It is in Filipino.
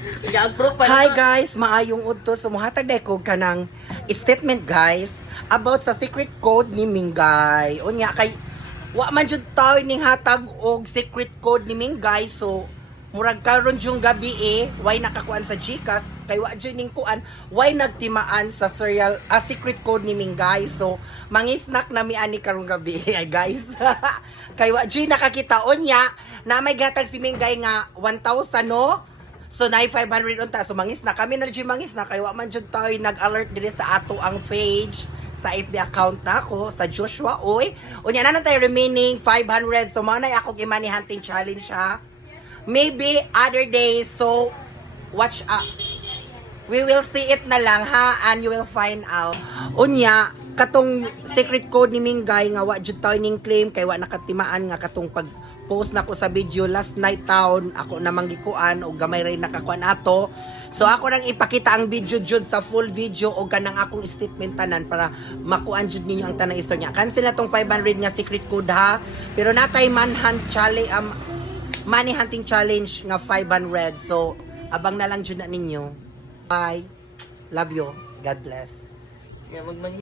Hi guys, maayong udto sumuhatag deko kanang statement guys about sa secret code ni Mingay. Unya kay wa man jud tawo ning hatag og secret code ni Mingay, so murag karon jung gabi why nakakuan sa GCash kay wa jud ning kuan, why nagtimaan sa secret code ni Mingay. So mangisnak na mi ani karong gabi ay guys. Kay wa jud nakakita unya na may gatag si Mingay nga 1,000 no. So, na 500 unta. So, mangis na. Kami na mangis na. Kaya man dyan tayo nag-alert din sa ato ang page. Sa FB account na ako. Sa Joshua. Uy. Unya na tayo remaining 500. So, mga na akong money hunting challenge ha. Maybe other days. So, watch up. We will see it na lang ha. And you will find out. Unya, katong secret code ni Mingay nga wa jud tayo ning claim. Kaya wa nakatimaan nga katong pag post na ko sa video last night town ako namang gikuan o gamay ray nakakuan ato, so ako nang ipakita ang video jud sa full video o kanang akong statement tanan para makuan jud ninyo ang tanang istorya. Cancel na tong 500 nga secret code ha, pero natay manhunt challenge money hunting challenge nga 500, so abang na lang jud na ninyo. Bye, love you, God bless.